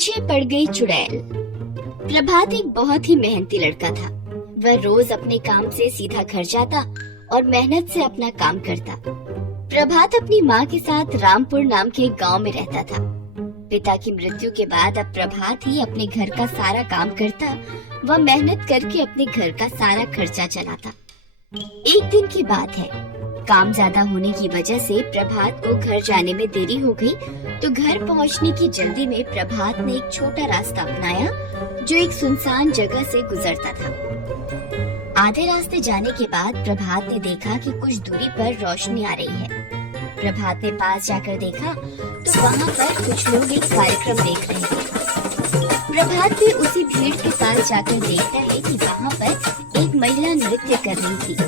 पीछे पड़ गई चुड़ैल। प्रभात एक बहुत ही मेहनती लड़का था। वह रोज अपने काम से सीधा घर जाता और मेहनत से अपना काम करता। प्रभात अपनी माँ के साथ रामपुर नाम के गांव में रहता था। पिता की मृत्यु के बाद अब प्रभात ही अपने घर का सारा काम करता। वह मेहनत करके अपने घर का सारा खर्चा चलाता। एक दिन की बात है, काम ज्यादा होने की वजह से प्रभात को घर जाने में देरी हो गई, तो घर पहुंचने की जल्दी में प्रभात ने एक छोटा रास्ता अपनाया जो एक सुनसान जगह से गुजरता था। आधे रास्ते जाने के बाद प्रभात ने देखा कि कुछ दूरी पर रोशनी आ रही है। प्रभात ने पास जाकर देखा तो वहाँ पर कुछ लोग एक कार्यक्रम देख रहे थे। प्रभात भी उसी भीड़ के पास जाकर देखता है कि वहाँ पर एक महिला नृत्य कर रही थी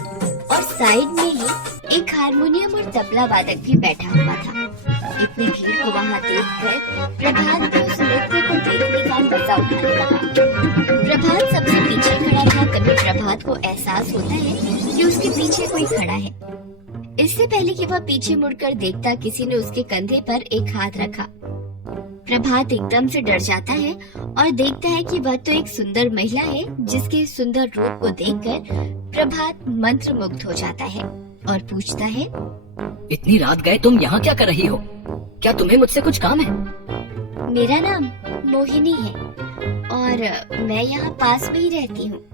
और साइड में ही एक हारमोनियम और तबला वादक भी बैठा हुआ था। इतनी भीड़ को वहाँ देखकर प्रभात भी उस नृत्य को देखने का मजा उठाने लगा। प्रभात सबसे पीछे खड़ा था। तभी प्रभात को एहसास होता है कि उसके पीछे कोई खड़ा है। इससे पहले कि वह पीछे मुड़कर देखता, किसी ने उसके कंधे पर एक हाथ रखा। प्रभात एकदम से डर जाता है और देखता है कि वह तो एक सुंदर महिला है, जिसके सुंदर रूप को देखकर प्रभात मंत्रमुग्ध हो जाता है और पूछता है, इतनी रात गए तुम यहाँ क्या कर रही हो? क्या तुम्हें मुझसे कुछ काम है? मेरा नाम मोहिनी है और मैं यहाँ पास में ही रहती हूँ।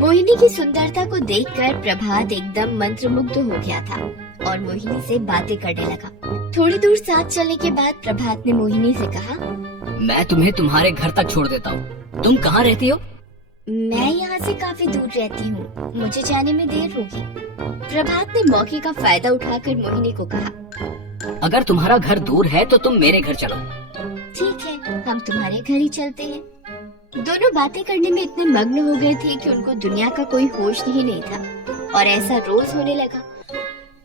मोहिनी की सुंदरता को देखकर प्रभात एकदम मंत्रमुग्ध हो गया था और मोहिनी से बातें करने लगा। थोड़ी दूर साथ चलने के बाद प्रभात ने मोहिनी से कहा, मैं तुम्हें तुम्हारे घर तक छोड़ देता हूँ। तुम कहाँ रहती हो? मैं यहाँ से काफी दूर रहती हूँ, मुझे जाने में देर होगी। प्रभात ने मौके का फायदा उठाकर मोहिनी को कहा, अगर तुम्हारा घर दूर है तो तुम मेरे घर चलो। ठीक है, हम तुम्हारे घर ही चलते हैं। दोनों बातें करने में इतने मग्न हो गए थे कि उनको दुनिया का कोई होश ही नहीं था और ऐसा रोज होने लगा।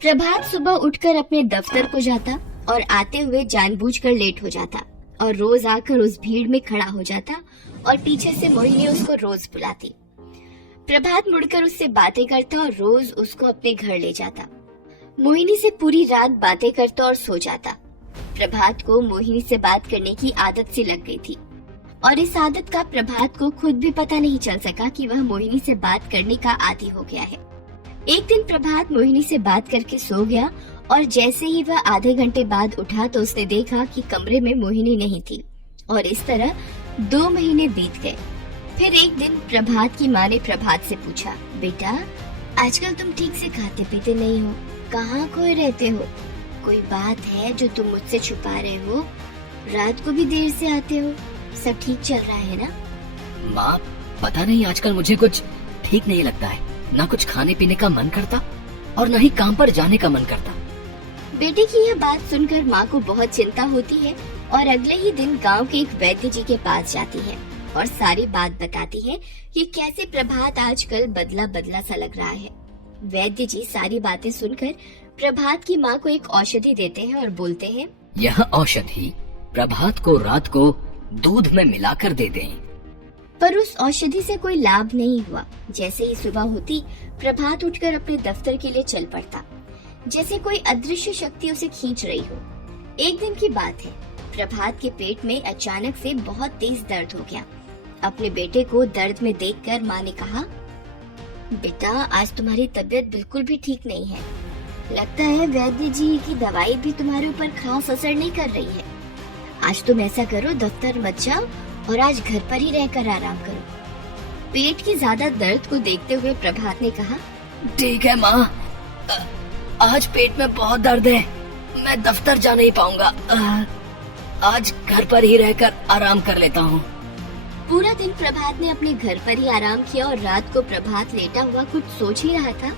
प्रभात सुबह उठकर अपने दफ्तर को जाता और आते हुए जानबूझकर लेट हो जाता और रोज आकर उस भीड़ में खड़ा हो जाता और पीछे से मोहिनी उसको रोज बुलाती। प्रभात मुड़कर उससे बातें करता और रोज उसको अपने घर ले जाता। मोहिनी से पूरी रात बातें करता और सो जाता। प्रभात को मोहिनी से बात करने की आदत सी लग गई थी और इस आदत का प्रभात को खुद भी पता नहीं चल सका कि वह मोहिनी से बात करने का आदी हो गया है। एक दिन प्रभात मोहिनी से बात करके सो गया और जैसे ही वह आधे घंटे बाद उठा तो उसने देखा कि कमरे में मोहिनी नहीं थी और इस तरह 2 महीने बीत गए। फिर एक दिन प्रभात की माँ ने प्रभात से पूछा, बेटा आजकल तुम ठीक से खाते पीते नहीं हो, कहाँ खोए रहते हो? कोई बात है जो तुम मुझसे छुपा रहे हो? रात को भी देर से आते हो, सब ठीक चल रहा है ना? माँ, पता नहीं आजकल मुझे कुछ ठीक नहीं लगता है। ना कुछ खाने पीने का मन करता और न ही काम पर जाने का मन करता। बेटे की यह बात सुनकर माँ को बहुत चिंता होती है और अगले ही दिन गांव के एक वैद्य जी के पास जाती है और सारी बात बताती है कि कैसे प्रभात आजकल बदला बदला सा लग रहा है। वैद्य जी सारी बातें सुनकर प्रभात की माँ को एक औषधि देते हैं और बोलते हैं, यह औषधि प्रभात को रात को दूध में मिलाकर दे दें। पर उस औषधि से कोई लाभ नहीं हुआ। जैसे ही सुबह होती, प्रभात उठकर अपने दफ्तर के लिए चल पड़ता, जैसे कोई अदृश्य शक्ति उसे खींच रही हो। एक दिन की बात है, प्रभात के पेट में अचानक से बहुत तेज दर्द हो गया। अपने बेटे को दर्द में देखकर माँ ने कहा, बेटा आज तुम्हारी तबीयत बिल्कुल भी ठीक नहीं है। लगता है वैद्य जी की दवाई भी तुम्हारे ऊपर खास असर नहीं कर रही है। आज तुम ऐसा करो, दफ्तर मत जाओ और आज घर पर ही रहकर आराम करो। पेट की ज्यादा दर्द को देखते हुए प्रभात ने कहा, ठीक है माँ, आज पेट में बहुत दर्द है, मैं दफ्तर जा नहीं पाऊंगा। आज घर पर ही रहकर आराम कर लेता हूँ। पूरा दिन प्रभात ने अपने घर पर ही आराम किया और रात को प्रभात लेटा हुआ कुछ सोच ही रहा था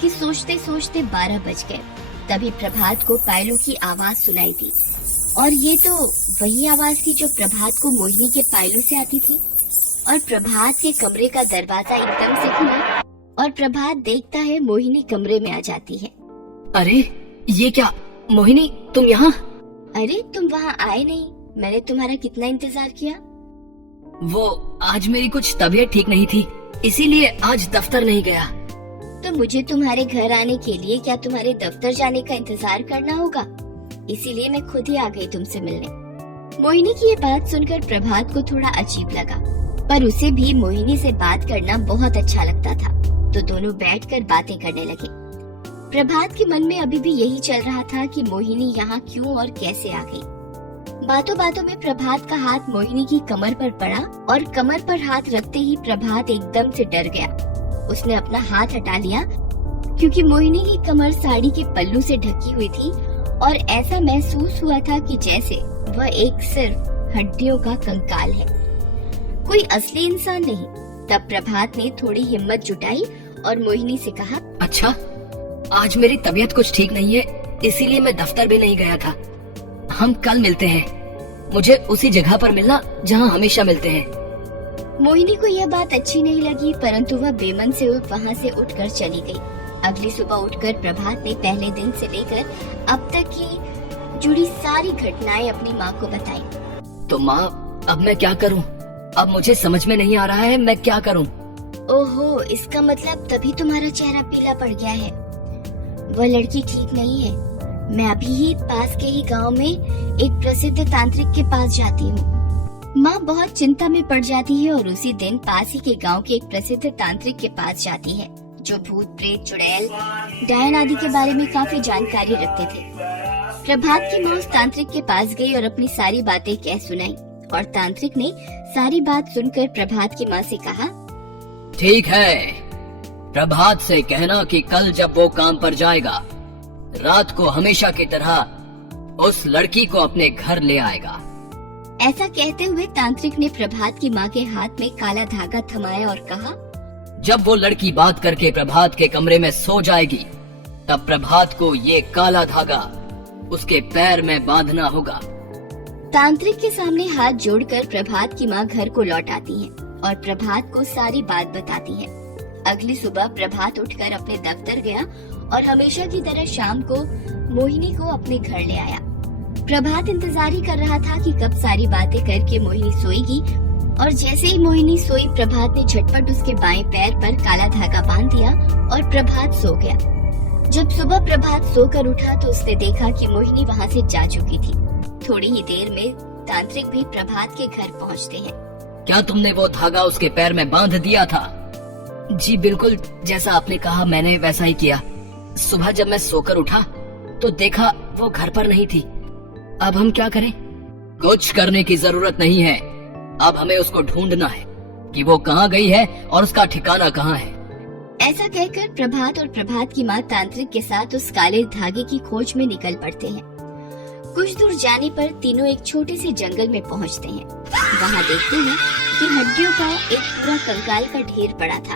कि सोचते सोचते 12 बज गए। तभी प्रभात को पायलों की आवाज सुनाई दी और ये तो वही आवाज थी जो प्रभात को मोहिनी के पायलों से आती थी। और प्रभात के कमरे का दरवाजा एकदम से खुला और प्रभात देखता है मोहिनी कमरे में आ जाती है। अरे ये क्या मोहिनी, तुम यहाँ? अरे तुम वहाँ आए नहीं, मैंने तुम्हारा कितना इंतजार किया। वो आज मेरी कुछ तबीयत ठीक नहीं थी, इसीलिए आज दफ्तर नहीं गया। तो मुझे तुम्हारे घर आने के लिए क्या तुम्हारे दफ्तर जाने का इंतजार करना होगा? इसीलिए मैं खुद ही आ गई तुमसे मिलने। मोहिनी की ये बात सुनकर प्रभात को थोड़ा अजीब लगा, पर उसे भी मोहिनी से बात करना बहुत अच्छा लगता था, तो दोनों बैठकर बातें करने लगे। प्रभात के मन में अभी भी यही चल रहा था कि मोहिनी यहाँ क्यों और कैसे आ गई। बातों बातों में प्रभात का हाथ मोहिनी की कमर पर पड़ा और कमर पर हाथ रखते ही प्रभात एकदम से डर गया। उसने अपना हाथ हटा लिया क्योंकि मोहिनी की कमर साड़ी के पल्लू से ढकी हुई थी और ऐसा महसूस हुआ था कि जैसे वह एक सिर्फ हड्डियों का कंकाल है, कोई असली इंसान नहीं। तब प्रभात ने थोड़ी हिम्मत जुटाई और मोहिनी से कहा, अच्छा, आज मेरी तबीयत कुछ ठीक नहीं है, इसीलिए मैं दफ्तर भी नहीं गया था। हम कल मिलते हैं। मुझे उसी जगह पर मिलना जहाँ हमेशा मिलते हैं। मोहिनी को यह बात अच्छी नहीं लगी, परंतु वह बेमन से वहाँ से उठकर चली गई। अगली सुबह उठकर प्रभात ने पहले दिन से लेकर अब तक की जुड़ी सारी घटनाएं अपनी माँ को बताई। तो माँ, अब मैं क्या करूँ? अब मुझे समझ में नहीं आ रहा है मैं क्या करूँ। ओहो, इसका मतलब तभी तुम्हारा चेहरा पीला पड़ गया है। वह लड़की ठीक नहीं है। मैं अभी ही पास के ही गांव में एक प्रसिद्ध तांत्रिक के पास जाती हूँ। माँ बहुत चिंता में पड़ जाती है और उसी दिन पास ही के गांव के एक प्रसिद्ध तांत्रिक के पास जाती है, जो भूत प्रेत, चुड़ैल, डायन आदि के बारे में काफी जानकारी रखते थे। प्रभात की माँ उस तांत्रिक के पास गई और अपनी सारी बातें कह सुनाई, और तांत्रिक ने सारी बात सुनकर प्रभात की माँ से कहा, ठीक है, प्रभात से कहना कि कल जब वो काम पर जाएगा, रात को हमेशा की तरह उस लड़की को अपने घर ले आएगा। ऐसा कहते हुए तांत्रिक ने प्रभात की माँ के हाथ में काला धागा थमाया और कहा, जब वो लड़की बात करके प्रभात के कमरे में सो जाएगी, तब प्रभात को ये काला धागा उसके पैर में बांधना होगा। तांत्रिक के सामने हाथ जोड़कर प्रभात की माँ घर को लौट आती है और प्रभात को सारी बात बताती है। अगली सुबह प्रभात उठकर अपने दफ्तर गया और हमेशा की तरह शाम को मोहिनी को अपने घर ले आया। प्रभात इंतजार ही कर रहा था कि कब सारी बातें करके मोहिनी सोएगी, और जैसे ही मोहिनी सोई, प्रभात ने झटपट उसके बाएं पैर पर काला धागा बांध दिया और प्रभात सो गया। जब सुबह प्रभात सोकर उठा तो उसने देखा कि मोहिनी वहाँ से जा चुकी थी। थोड़ी ही देर में तांत्रिक भी प्रभात के घर पहुँचते हैं। क्या तुमने वो धागा उसके पैर में बांध दिया था? जी बिल्कुल, जैसा आपने कहा मैंने वैसा ही किया। सुबह जब मैं सोकर उठा तो देखा वो घर पर नहीं थी। अब हम क्या करें? कुछ करने की जरूरत नहीं है। अब हमें उसको ढूंढना है कि वो कहाँ गई है और उसका ठिकाना कहाँ है। ऐसा कहकर प्रभात और प्रभात की माँ तांत्रिक के साथ उस काले धागे की खोज में निकल पड़ते हैं। कुछ दूर जाने पर तीनों एक छोटे से जंगल में पहुँचते हैं। वहाँ देखते हैं कि हड्डियों का एक पूरा कंकाल का ढेर पड़ा था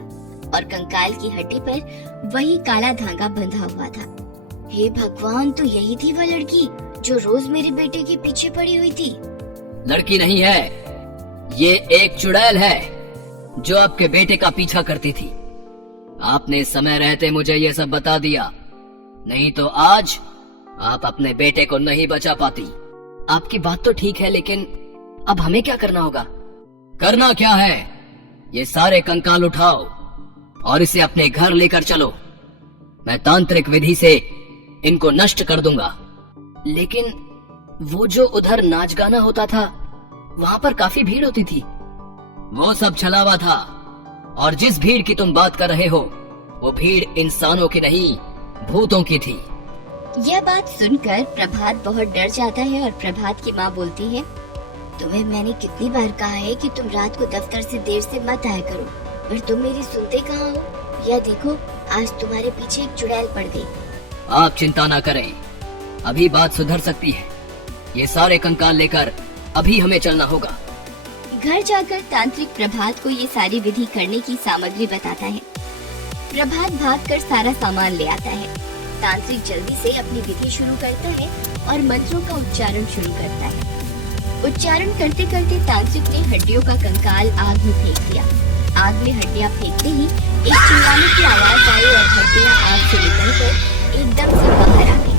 और कंकाल की हड्डी पर वही काला धागा बंधा हुआ था। हे भगवान, तो यही थी वह लड़की जो रोज मेरे बेटे के पीछे पड़ी हुई थी। लड़की नहीं है, ये एक चुड़ैल है जो आपके बेटे का पीछा करती थी। आपने समय रहते मुझे ये सब बता दिया, नहीं तो आज आप अपने बेटे को नहीं बचा पाती। आपकी बात तो ठीक है, लेकिन अब हमें क्या करना होगा? करना क्या है, ये सारे कंकाल उठाओ और इसे अपने घर लेकर चलो। मैं तांत्रिक विधि से इनको नष्ट कर दूंगा। लेकिन वो जो उधर नाच गाना होता था, वहाँ पर काफी भीड़ होती थी। वो सब छलावा था, और जिस भीड़ की तुम बात कर रहे हो, वो भीड़ इंसानों की नहीं, भूतों की थी। यह बात सुनकर प्रभात बहुत डर जाता है और प्रभात की माँ बोलती है, तुम्हें मैंने कितनी बार कहा है कि तुम रात को दफ्तर से देर से मत आया करो, पर तुम मेरी सुनते कहाँ हो? यह देखो, आज तुम्हारे पीछे एक चुड़ैल पड़ गई। आप चिंता ना करें, अभी बात सुधर सकती है। ये सारे कंकाल लेकर अभी हमें चलना होगा। घर जाकर तांत्रिक प्रभात को ये सारी विधि करने की सामग्री बताता है। प्रभात भागकर सारा सामान ले आता है। तांत्रिक जल्दी से अपनी विधि शुरू करता है और मंत्रों का उच्चारण शुरू करता है। उच्चारण करते करते तांत्रिक ने हड्डियों का कंकाल आग में फेंक दिया। आग में हड्डियां फेंकते ही एक चिल्लाने की आवाज आई और हड्डियां आग से निकलकर एकदम से बाहर आ गई।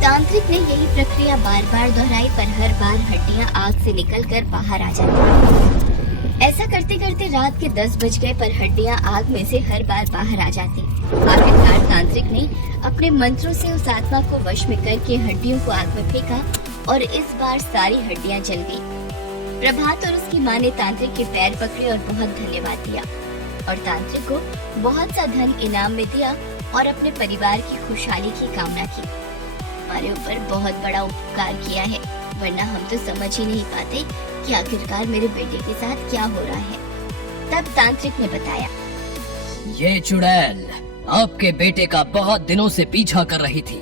तांत्रिक ने यही प्रक्रिया बार बार दोहराई, पर हर बार हड्डियां आग से निकलकर बाहर आ जाती। ऐसा करते करते रात के 10 बज गए, पर हड्डियां आग में से हर बार बाहर आ जाती। आखिरकार तांत्रिक ने अपने मंत्रों से उस आत्मा को वश में करके हड्डियों को आग में फेंका और इस बार सारी हड्डियां जल गई। प्रभात और उसकी माँ ने तांत्रिक के पैर पकड़े और बहुत धन्यवाद दिया और तांत्रिक को बहुत सा धन इनाम में दिया और अपने परिवार की खुशहाली की कामना की। हमारे ऊपर बहुत बड़ा उपकार किया है, वरना हम तो समझ ही नहीं पाते कि आखिरकार मेरे बेटे के साथ क्या हो रहा है। तब तांत्रिक ने बताया, ये चुड़ैल आपके बेटे का बहुत दिनों से पीछा कर रही थी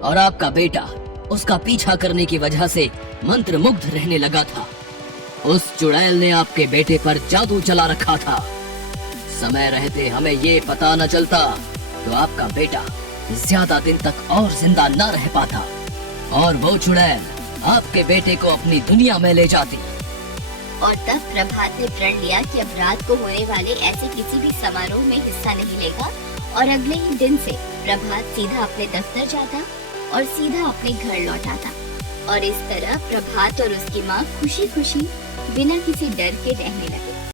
और आपका बेटा उसका पीछा करने की वजह से मंत्र मुग्ध रहने लगा था। उस चुड़ैल ने आपके बेटे पर जादू चला रखा था। समय रहते हमें ये पता न चलता तो आपका बेटा ज्यादा दिन तक और जिंदा न रह पाता और वो चुड़ैल आपके बेटे को अपनी दुनिया में ले जाती। और तब प्रभात ने प्रण लिया कि अब रात को होने वाले ऐसे किसी भी समारोह में हिस्सा नहीं लेगा और अगले ही दिन से प्रभात सीधा अपने दफ्तर जाता और सीधा अपने घर लौट आता। और इस तरह प्रभात और उसकी माँ खुशी खुशी बिना किसी डर के रहने लगे।